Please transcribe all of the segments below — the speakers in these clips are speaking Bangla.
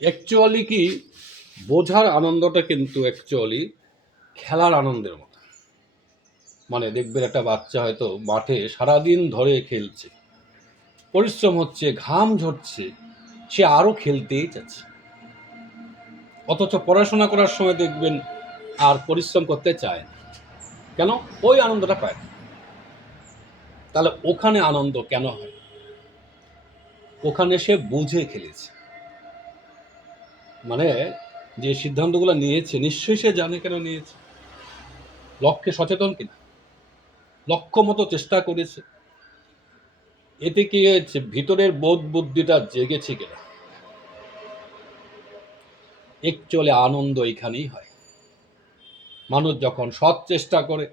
অ্যাকচুয়ালি কি, বোঝার আনন্দটা কিন্তু অ্যাকচুয়ালি খেলার আনন্দের মতো। মানে দেখবেন একটা বাচ্চা হয়তো মাঠে সারাদিন ধরে খেলছে, পরিশ্রম হচ্ছে, ঘাম ঝরছে, সে আরও খেলতেই চাচ্ছে। অথচ পড়াশোনা করার সময় দেখবেন আর পরিশ্রম করতে চায় না। কেন? ওই আনন্দটা পায় না। তাহলে ওখানে আনন্দ কেন হয়? ওখানে সে বুঝে খেলেছে। মানে যে সিদ্ধান্তগুলো নিয়েছে নিশ্চয়ই সে জানে কেন নিয়েছে, লক্ষ্যে সচেতন কিনা, লক্ষ্য মতো চেষ্টা করেছে, এতে কি হয়েছে, ভিতরের বোধ বুদ্ধিটা জেগেছে কিনা। একচুয়ালি আনন্দ এখানেই হয়। মানুষ যখন সৎ চেষ্টা করে,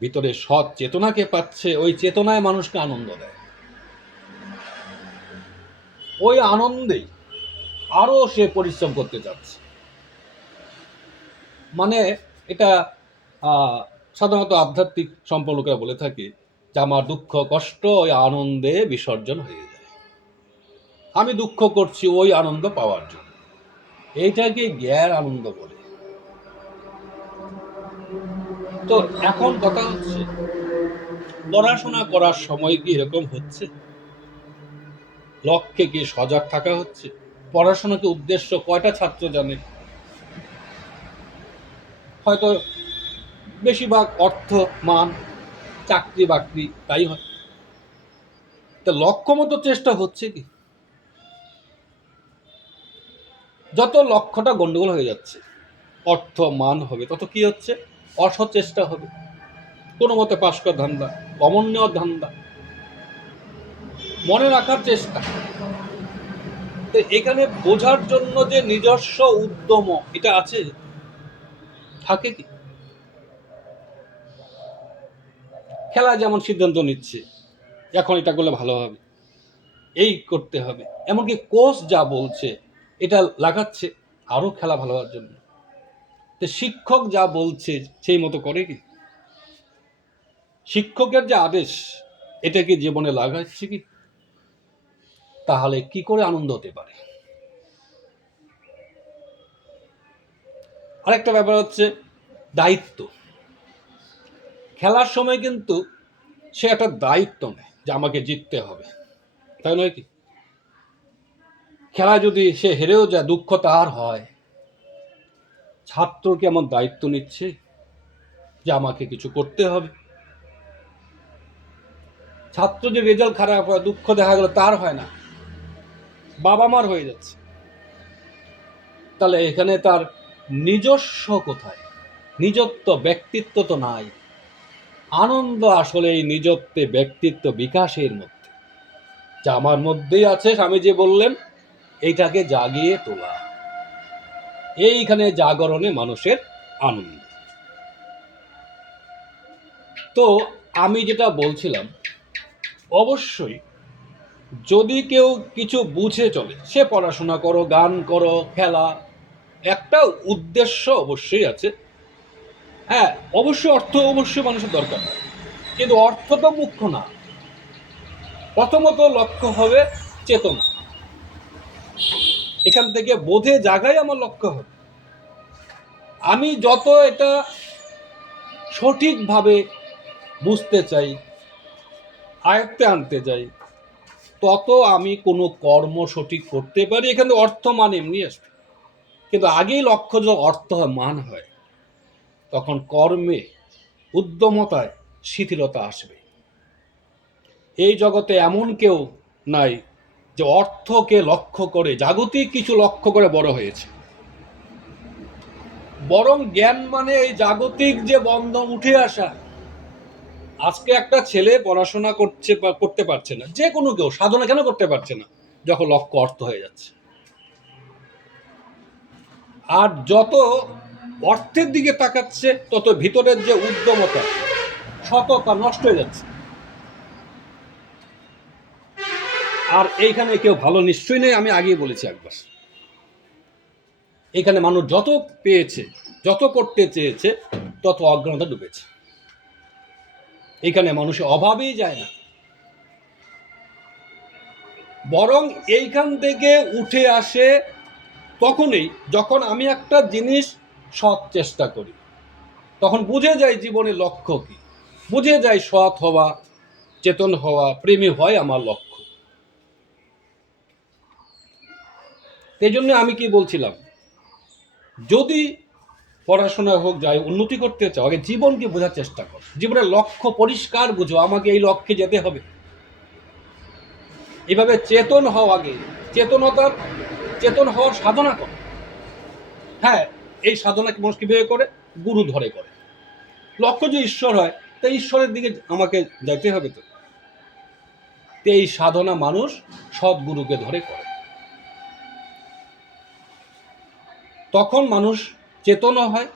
ভিতরে সৎ চেতনাকে পাচ্ছে, ওই চেতনায় মানুষকে আনন্দ দেয়। ওই আনন্দেই আরো সে পরিশ্রম করতে চাচ্ছে। মানে এটা সাধারণত আধ্যাত্মিক সম্পর্করা বলে থাকে যে আমার দুঃখ কষ্ট ওই আনন্দে বিসর্জন হয়ে যায়। আমি দুঃখ করছি ওই আনন্দ পাওয়ার জন্য, এইটাকে জ্ঞান আনন্দ বলে। তো এখন কথা হচ্ছে, পড়াশোনা করার সময় কি এরকম হচ্ছে? লক্ষ্যে কি সজাগ থাকা হচ্ছে? পড়াশোনাকে উদ্দেশ্য কয়টা ছাত্র জানে? হয়তো বেশিরভাগ অর্থ, মান, চাকরি বাকরি, তাই হয়। তা লক্ষ্য মতো চেষ্টা হচ্ছে কি? যত লক্ষ্যটা গন্ডগোল হয়ে যাচ্ছে, অর্থ মান হবে, তত কি হচ্ছে, অসৎ চেষ্টা হবে, কোনো মতে পাশ করার ধান্দা, কমন নেওয়ার ধান্দা, মনে রাখার চেষ্টা। তো এখানে বোঝার জন্য যে নিজস্ব উদ্যম এটা আছে, থাকে কি? খেলা যেমন সিদ্ধান্ত নিচ্ছে এখন এটা করলে ভালো হবে, এই করতে হবে, এমনকি কোচ যা বলছে এটা লাগাচ্ছে আরো খেলা ভালো হওয়ার জন্য। তো শিক্ষক যা বলছে সেই মতো করে কি? শিক্ষকের যে আদেশ এটা কি জীবনে লাগাচ্ছে কি? তাহলে কি করে আনন্দ হতে পারে? আরেকটা ব্যাপার হচ্ছে দায়িত্ব। খেলার সময় কিন্তু সে একটা দায়িত্ব নেয় যে আমাকে জিততে হবে, তাই নয় কি? খেলায় যদি সে হেরেও যায়, দুঃখ তার হয়। ছাত্র কি এমন দায়িত্ব নিচ্ছে যে আমাকে কিছু করতে হবে? ছাত্র যে রেজাল্ট খারাপ হয়, দুঃখ দেখা গেল তার হয় না, বাবা মার হয়ে যাচ্ছে। তাহলে এখানে তার নিজস্ব কোথায়? নিজত্ব ব্যক্তিত্ব তো নাই। আনন্দ আসলে এই নিজত্বে ব্যক্তিত্ব বিকাশের মধ্যে, যা আমার মধ্যেই আছে। স্বামী যে বললেন এইটাকে জাগিয়ে তোলা, এইখানে জাগরণে মানুষের আনন্দ। তো আমি যেটা বলছিলাম, অবশ্যই যদি কেউ কিছু বুঝে চলে, সে পড়াশোনা করো, গান করো, খেলা, একটা উদ্দেশ্য অবশ্যই আছে। হ্যাঁ, অবশ্যই অর্থ অবশ্যই মানুষের দরকার, কিন্তু অর্থ তো মুখ্য না। প্রথমত লক্ষ্য হবে চেতনা, এখান থেকে বোধে জাগাই আমার লক্ষ্য হবে। আমি যত এটা সঠিকভাবে বুঝতে চাই, আয়ত্তে আনতে চাই, তত আমি কোনো কর্ম সঠিক করতে পারি। এখানে অর্থ মান এমনি আসবে, কিন্তু আগেই লক্ষ্য যে অর্থ হয়, মান হয়, তখন কর্মে উদ্যমতায় শিথিলতা আসবে। এই জগতে এমন কেউ নাই যে অর্থকে লক্ষ্য করে, জাগতিক কিছু লক্ষ্য করে বড় হয়েছে। বরং জ্ঞান মানে এই জাগতিক যে বন্ধন উঠে আসা। আজকে একটা ছেলে পড়াশোনা করছে বা করতে পারছে না, যে কোনো কেউ সাধনা কেন করতে পারছে না? যখন লক্ষ্য অর্থ হয়ে যাচ্ছে। আর যত অর্থের দিকে তাকাচ্ছে, তত ভিতরের যে উদ্যমতা, সততা নষ্ট হয়ে যাচ্ছে। আর এইখানে কেউ ভালো নিশ্চয়ই নেই, আমি আগেই বলেছি একবার। এখানে মানুষ যত পেয়েছে, যত করতে চেয়েছে, তত অজ্ঞানতা ডুবেছে। এখানে মানুষের অভাবেই যায় না, বরং এইখান থেকে উঠে আসে তখনই যখন আমি একটা জিনিস সৎ চেষ্টা করি, তখন বুঝে যাই জীবনের লক্ষ্য কি, বুঝে যাই সৎ হওয়া, চেতন হওয়া, প্রেমী হয় আমার লক্ষ্য। এই জন্য আমি কি বলছিলাম, যদি পড়াশোনা হোক, যাই উন্নতি করতে চাও, আগে জীবনকে বোঝার চেষ্টা করো, জীবনের লক্ষ্য পরিষ্কার বুঝো, আমাকে এই লক্ষ্যে যেতে হবে। এইভাবে চেতন হও, আগে চেতন হওয়ার সাধনা করো। হ্যাঁ, এই সাধনা মানুষ কিভাবে করে? গুরু ধরে করে। লক্ষ্য যে ঈশ্বর হয়, তাই ঈশ্বরের দিকে আমাকে যাইতে হবে। তো এই সাধনা মানুষ সদ্গুরুকে ধরে করে, তখন মানুষ চেতনও হয়,